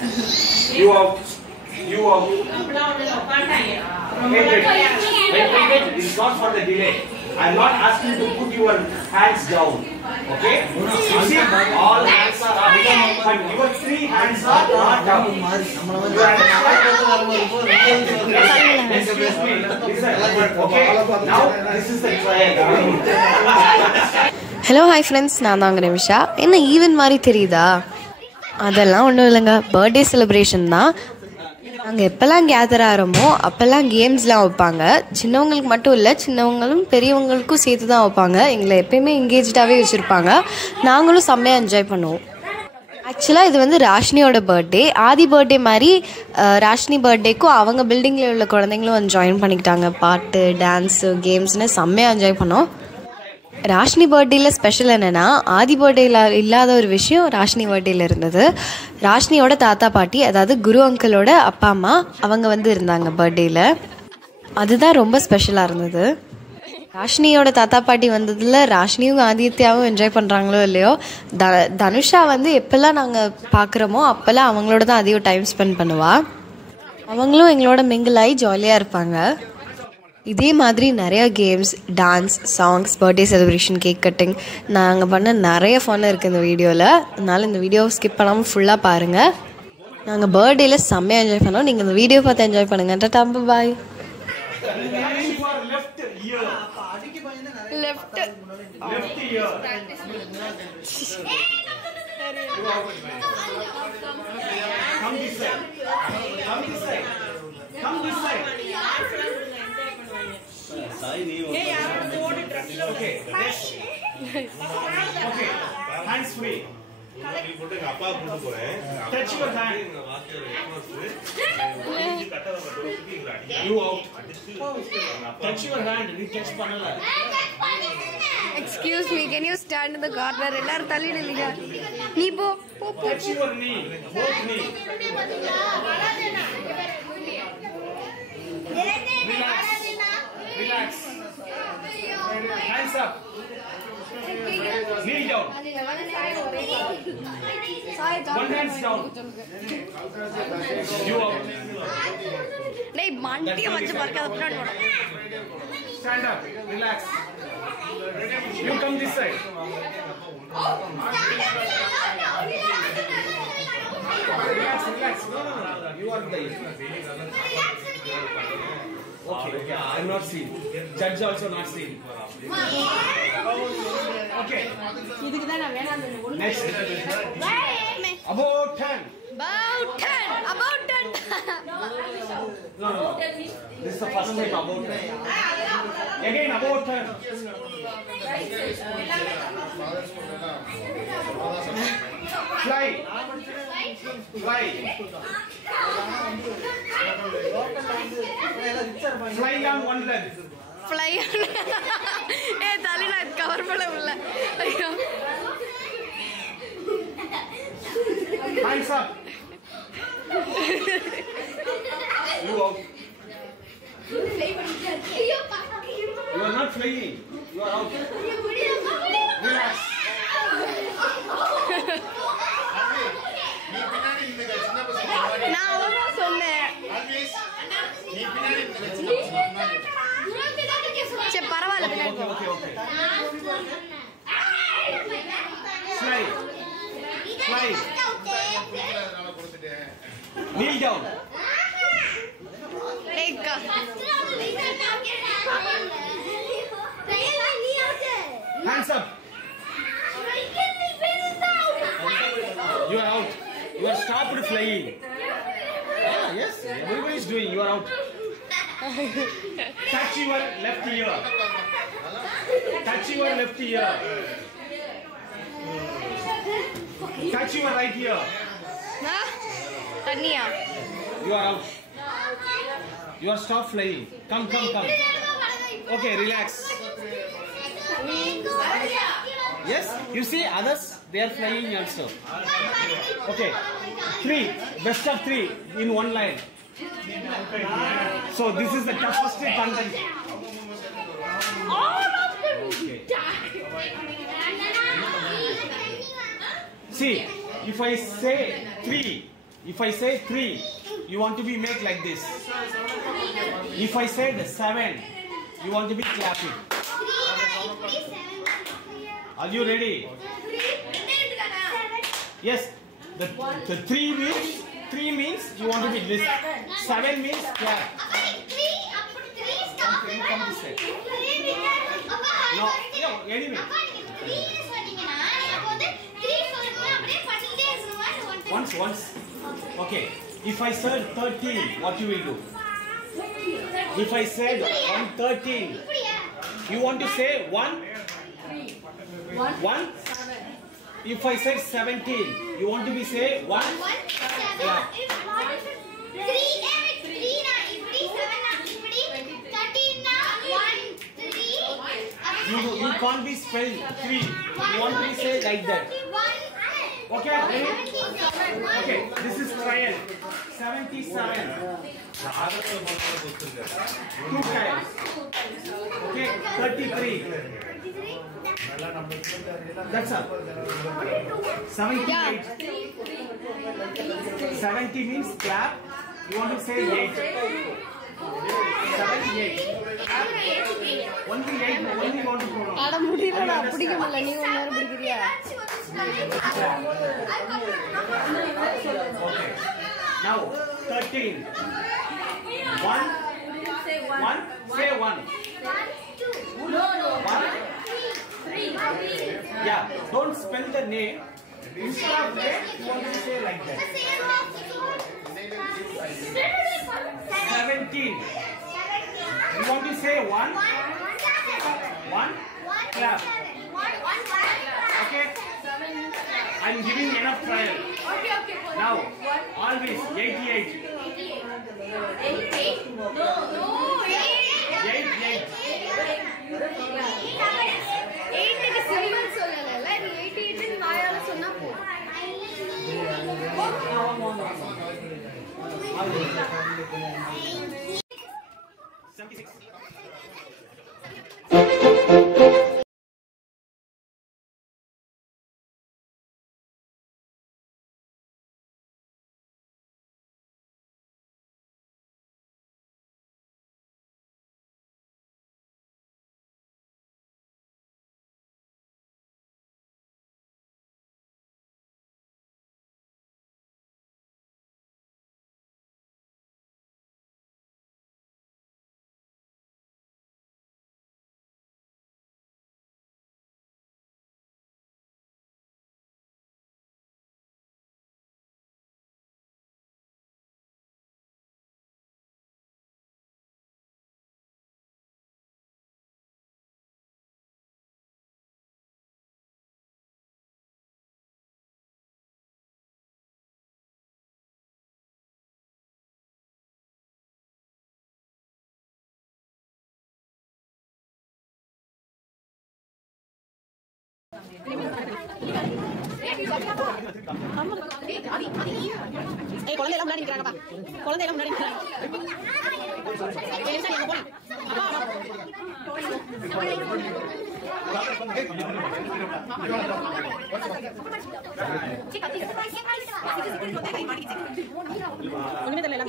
You out. You out. Wait. It's not for the delay. I'm not asking to put your hands down. Okay? You see, all hands are up, but your 3 hands are not up. Excuse me. Listen. Okay? Now, this is the triangle. Hello hi friends, நான் தாங்க நிமிஷா. என்ன event மாதிரி தெரியுதா? அதெல்லாம் ஒன்றும் இல்லைங்க, birthday celebration தான். நாங்கள் எப்போல்லாம் கேதர் ஆகிறோமோ அப்போல்லாம் கேம்ஸ்லாம் வைப்பாங்க. சின்னவங்களுக்கு மட்டும் இல்லை, சின்னவங்களும் பெரியவங்களுக்கும் சேர்த்து தான் வைப்பாங்க. எங்களை எப்போயுமே எங்கேஜ்டாகவே வச்சுருப்பாங்க. நாங்களும் செம்மையாக என்ஜாய் பண்ணுவோம். ஆக்சுவலாக இது வந்து ராஷினியோட பர்த்டே. ஆதி பர்த்டே மாதிரி ராஷினி பர்த்டேக்கும் அவங்க பில்டிங்கில் உள்ள குழந்தைங்களும் வந்து ஜாயின் பண்ணிக்கிட்டாங்க. பாட்டு, டான்ஸு, கேம்ஸ்னு செம்மையாக என்ஜாய் பண்ணோம். ராஷினி பர்த்டேயில் ஸ்பெஷல் என்னென்னா, ஆதி பர்த்டேயில் இல்லாத ஒரு விஷயம் ராஷினி பர்த்டேயில் இருந்தது. ராஷினியோட தாத்தா பாட்டி, அதாவது குரு அங்கிளோட அப்பா அம்மா, அவங்க வந்து இருந்தாங்க பர்த்டேயில். அதுதான் ரொம்ப ஸ்பெஷலாக இருந்தது. ராஷினியோட தாத்தா பாட்டி வந்ததில் ராஷினியும் ஆதித்யாவும் என்ஜாய் பண்ணுறாங்களோ இல்லையோ, தனுஷா வந்து எப்போல்லாம் நாங்கள் பார்க்குறோமோ அப்போல்லாம் அவங்களோட தான் அதிகம் டைம் ஸ்பெண்ட் பண்ணுவாள். அவங்களும் எங்களோட மிங்கிள் ஆகி ஜாலியாக இருப்பாங்க. இதே மாதிரி நிறையா games, dance, songs, birthday celebration, cake cutting, நாங்கள் பண்ண நிறைய ஃபன் இருக்குது இந்த வீடியோவில். அதனால் இந்த வீடியோவை ஸ்கிப் பண்ணாமல் ஃபுல்லாக பாருங்கள். நாங்கள் பர்த்டேயில் செம்மையாக என்ஜாய் பண்ணோம். நீங்கள் இந்த வீடியோ பார்த்து என்ஜாய் பண்ணுங்கள். டாடா, பாய். Okay. Hands free. Touch your hand. You out. Touch your hand. You touch panela. Excuse me, can you stand in the corner? எல்லாரும் தள்ளி நில்லுங்க. நீ போ. Touch your knee. Both knee. Relax. Hands up. Kneel down. One hands down. You out. டேய் மண்டிய வச்சு பார்க்காத, பின்னாடி போடா. Stand up. Relax. You come this side. Relax. No. You are the. Okay. I'm not seen. Judge also not seen. Okay. Next. About 10. About 10. No. This is the first time about 10. Again about 10. Fly. Fly on one leg. Fly on. தலையில cover பண்ண முடியல. ஐயோ. Hands up. You out. You are not flying. You are out. Relax. நான் அதான் சொன்னேன். சரி பரவாயில்ல, பின்னாடி போ. Okay. Fly. Kneel down. Hands up. You are out. You are stopped flying. Yes, everybody is doing. You are out. Touch your left ear. Touch your left ear. Touch your right ear. தண்ணியா? You are out. You are stop flying. Come. Okay, relax. Yes, you see others, they are flying also. Okay, 3, best of 3 in one line. So this is the toughest content. All of them die. See, if I say 3, If I say 3, you want to be make like this. If I said 7, you want to be clapping. Are you ready? Yes. The 3 means you want to be this. 7 means clap. Okay, you come this way. No, anyway. Once. Okay. If I said 13, what you will do? If I said 113, you want to say 1? 1? If I said 17, you want to be say 1? Yeah. You can't be spelled 3. You want to be say like that. Okay, okay, this is trial. 77. 2 times. Okay, 33. That's all. 78. 70 means clap. You want to say 8. 78. Only 8. Only you want to pronounce. Okay. Now 13. 1. Say 1. 1. Yeah. Don't spell the name. Instead of name, you want to say like that. 17. You want to say 1? 1? Clap. Okay? I'm giving enough trial. Now, always 88. 88. 76. குழந்தை எல்லாம் முன்னாடி நிக்கிறாங்கப்பா. குழந்தை எல்லாம் முன்னாடி நிக்கிறாங்க. ஒண்ணுமே தெரியல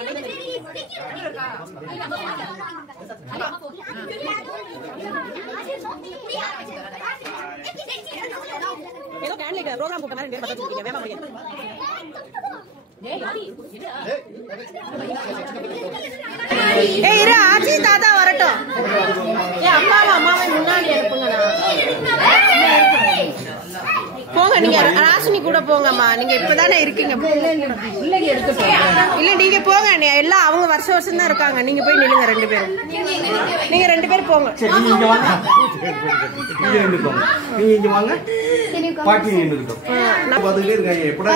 ஏதோ கேன்ல ப்ரோகிராம் போட்ட மாதிரி பக்கத்துல இருக்கீங்க. வேமா முடியாது. ஏய் இரு ஆச்சி தாத்தா வரட்டும். ஏய் அம்மாவை முன்னாடி அனுப்புங்கடா. போங்க நீங்க ராசினி கூட போங்கம்மா. நீங்க இப்பதானே இருக்கீங்க. இல்ல நீங்க போங்க. எல்லாம் அவங்க வருஷம் தான் இருக்காங்க. நீங்க போய் நில்லுங்க 2 பேரும். நீங்க 2 பேரும் போங்க. நீங்க வாங்க. நீங்க இங்க வாங்க. பாட்டி நின்னுட்டோம். நான் பாத்துட்டே இருக்கேன். எப்படா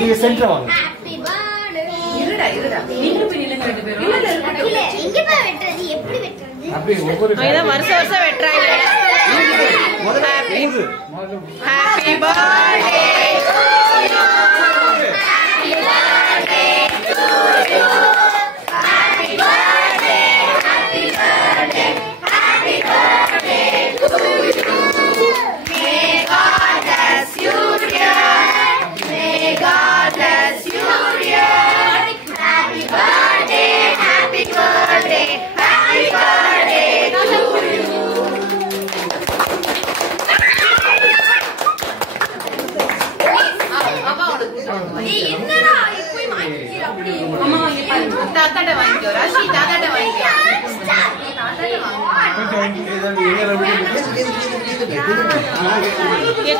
நீங்க சென்டர் வாங்க. இருடா. நீங்க போய் நில்லுங்க 2 பேரும். இல்ல எங்க போய் வெட்றது? எப்படி வெட்றது? அப்படியே ஒவ்வொரு வருஷம் வெட்றாங்க. Happy birthday to you. May God bless you.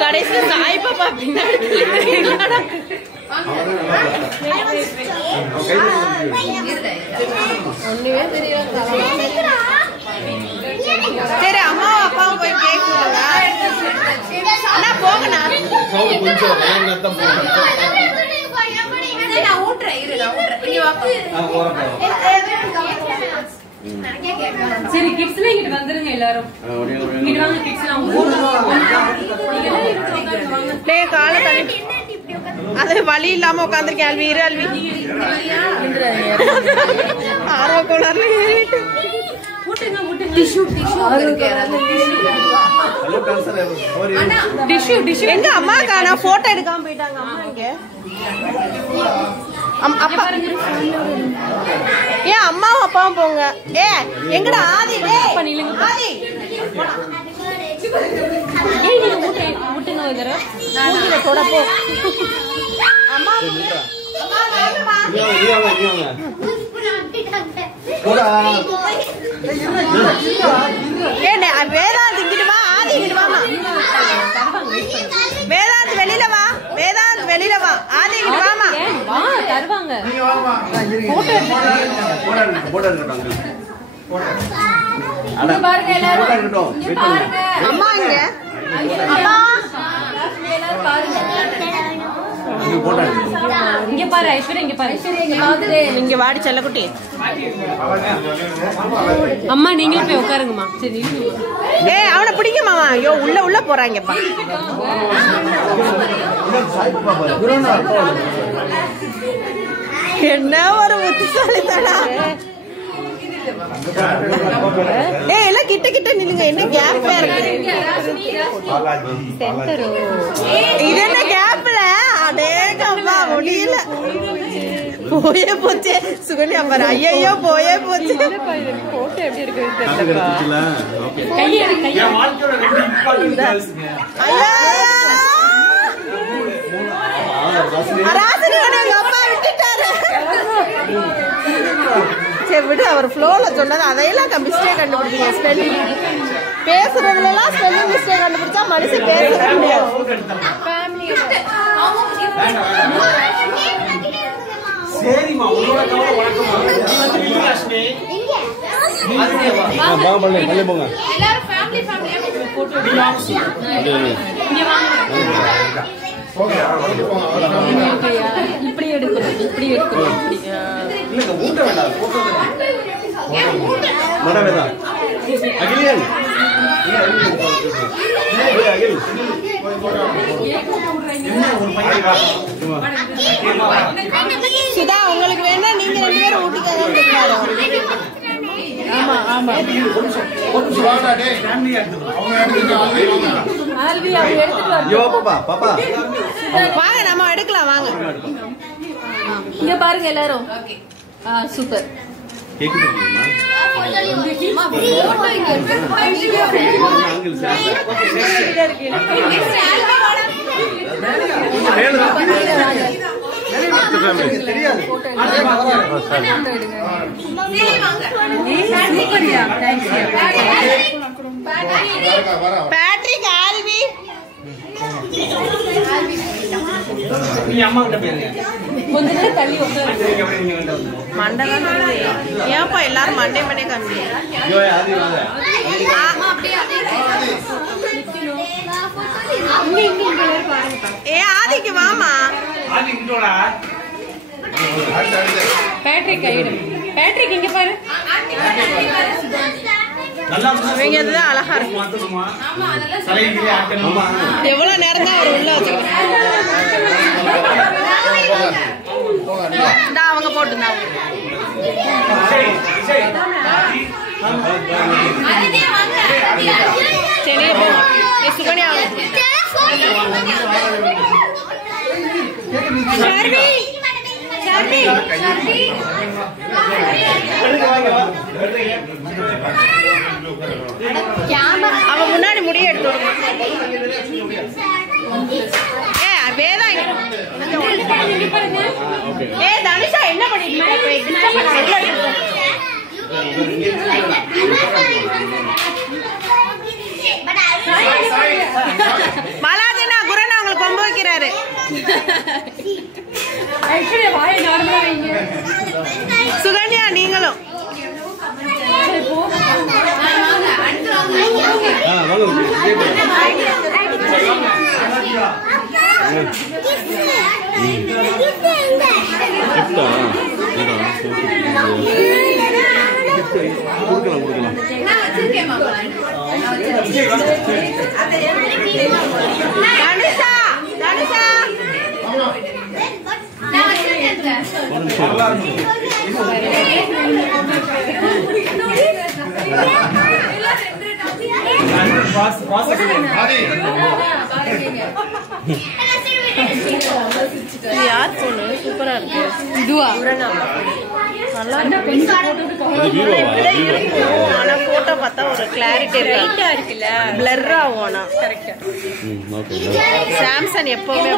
கடைசி சாய் பாப்பா பின்னாடி ஒண்ணுமே தெரியாது. சரி அம்மாவும் அப்பாவும் போய் கேக் போகணா சரி கிட்ஸ்ல இங்க வந்துருங்க எல்லாரும். இங்க வாங்க கிட்ஸ்லாம். டேய் கால தள்ளி அது வலி இல்லாம உட்கார்ந்திருக்கேன். அல்வி இரு அல்வி. ஆரோ கோளாறுல ஏறிட்டு. ஊட்டுங்க ஊட்டுங்க. டிஷ்யூ இருக்கு. டிஷ்யூ எங்க அம்மா காணா போட்டோ எடுக்காம போயிட்டாங்க. அம்மா இங்க அப்பா ஏன் அம்மாவும் அப்பாவும் போங்க. ஏ எங்கடா ஆதி ஆதி ஊட்டுங்க இதர மூஞ்சில தொட போ. அம்மா வேதாந்த் இங்கிட்டு வா. ஆதி இங்கிட்டு வாமா. வேதாந்த் வெளியில வா. வேதாந்த் வெளியில வா. ஆதி இங்கிட்டு வாமா. வா தருவாங்க. பாருங்க எல்லாரும். அம்மா இங்க அம்மா இங்க பாரு ஐஸ்வர்யா. இங்க பாரு இங்க பாத்துட்டு இங்க வாடி செல்லக்குட்டி. அம்மா நீங்க போய் உட்காருங்கம்மா. சரி ஏய் அவனை பிடிக்க மாமா. ஐயோ உள்ள போறாங்கப்பா. என்ன ஒரு புத்திசாலித்தனா. ஏய் எல்லாம் கிட்ட கிட்ட நில்லுங்க. என்ன கேப் இருக்கு. இது என்ன கேப்ல அடேங்கப்பா முடியல. போயே போச்சு சுகன்யா பாரு. ஐயோ போயே போச்சு. போட்டோ எப்படி எடுக்கிறது தெரியல. ராசினி எங்க அப்பா விட்டுட்டாரு. சரி விடு. அவர் ஃப்ளோல சொன்னது அதையெல்லாம் மிஸ்டேக் கண்டுபிடிச்சீங்க. ஸ்பெல்லிங் பேசுறதுல எல்லாம் ஸ்பெல்லிங் மிஸ்டேக் கண்டுபிடிச்சா மனுஷன் பேசவே முடியாது. சரிமா உங்களோட கவலை வணக்கம். லட்சுமி போங்க. எல்லாரும் ஃபேமிலி போட்டோ இங்க வாங்க. இப்படி எடுக்கணும். இப்படி எடுக்கணும். இல்லங்க ஊட்ட வேண்டாம். போட்டோ மட வேண்டாம். அகிலியன் அகில் சுதா உங்களுக்கு வேணா நீங்க 2 பேரும் ஊட்டிக்காக. ஆமா ஆமா வாங்க நம்ம எடுக்கலாம். வாங்க இங்க பாருங்க எல்லாரும். சூப்பர். பேட்ரிக் ஆல்வி நீ அம்மா கிட்ட போயிருங்க. கொஞ்ச நேரம் தள்ளி உட்காரு. மண்டலம் ஏன்ப்பா எல்லாரும் மண்டே காமி. ஏ ஆதிக்கு வாமா. Patrick guide. பேட்ரிக் இங்க பாரு. இவங்க இதுதான் அழகா இருக்கும். எவ்வளவு நேரம் தான் அவர் உள்ள வச்சுக்கிட்டு அவங்க போட்டுருந்தாங்க. சரி சுகன்யா அவன் முன்னாடி முடிய எடுத்து வேதா இங்க பாருங்க. ஏய் தனுஷா என்ன பண்ணிட்டு இருக்க? மலாஜனா குரனா உங்களுக்கு கொம்பு வைக்கிறாரு. ஆக்சுவலி வாய் நார்மலா வைங்க. சுகன்யா நீங்களும் யார் பொண்ணு சூப்பரா இருக்கு. இதுவா நல்லா ஆனா போட்டோ பார்த்தா ஒரு கிளாரிட்டி ரைட்டா இருக்குல்ல, பிளர் ஆகும். ஆனா கரெக்டா சாம்சங் எப்பவுமே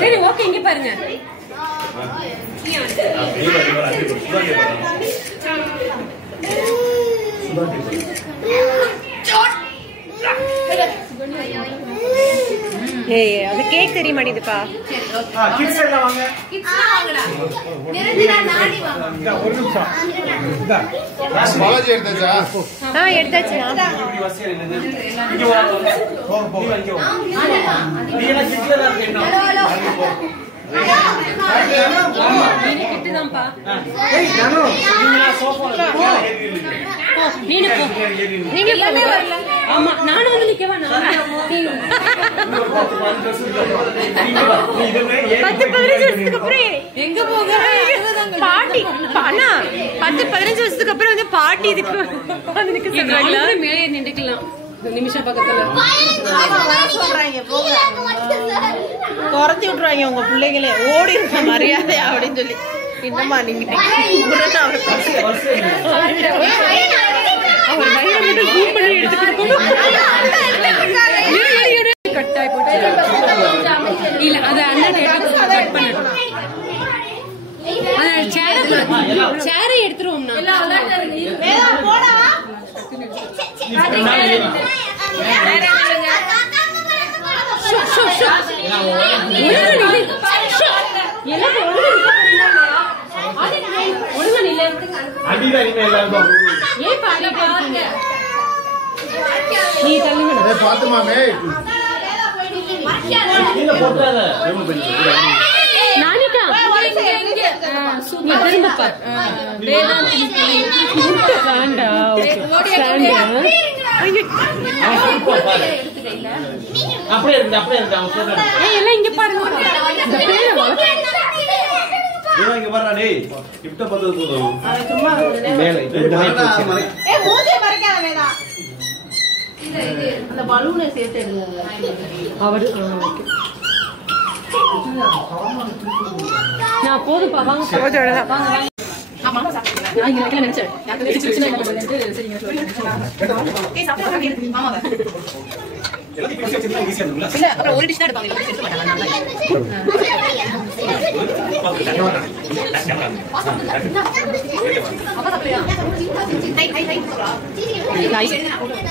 சரி ஓகே இங்க பாருங்க. ஏய் அது கேக் தெரிய மாட்டேங்குதுப்பா. கிட்ஸ் எல்லாம் வாங்க. ஒரு நிமிஷம். பாலாஜி எடுத்தாச்சா? எடுத்தாச்சு. இங்க வா. போ. நீ எல்லாம் கிட்ஸ்ல தான் இருக்கீங்க. கிட்டுதான்ப்பா. ஏய் நானு நீங்க சோஃபால நீங்க எல்லாமே வரல. ஆமா நானும் வந்து நிக்கவா? நான் 10-15 வருஷத்துக்கு அப்புறம் எங்க போக பாட்டி அண்ணா 10-15 வருஷத்துக்கு அப்புறம் வந்து பாட்டி இதுக்கு வந்து நிக்க சொல்றாங்களா? மேலே நின்றுக்கலாம் நிமிஷம் பக்கத்துல. குறைச்சி விட்டுருவாங்க உங்க பிள்ளைங்களே. ஓடி இருக்க மரியாதை அப்படின்னு சொல்லி என்னமா நீங்க அவர் வயிறு மட்டும் ஜூம் பண்ணி எடுத்துக்கிட்டு கட்டாய் போட்டு இல்ல அத கட் பண்ணு. சேரை எடுத்துருவோம். நீ தள்ளுங்க பாத்துமாமே நானிகா நீ திரும்ப பார். அப்படியே இருக்கு. எல்லாம் இங்க பாருங்க. இங்க பாருடா டேய். கிஃப்ட் பார்த்தது போதும். சும்மா மேல இந்த மூஞ்சி மறைக்காத வேதா. அந்த பலூனை சேர்த்து எடுங்க. அவரு ஓகே. நான் போதுப்பா வாங்க. ரோஜோட தான். வாங்க. ஆமா நான் இங்க வைக்கல நினைச்சேன். யாருக்கு வெச்சிருச்சுனா இங்க வந்து சரிங்க சொல்லுங்க. ஏய் சாப்பிடுங்க மாமாவா. இல்ல அப்புறம் ஒரு டிஷ் தான் எடுப்பாங்க. ஒரு டிஷ் எடுக்க மாட்டாங்க.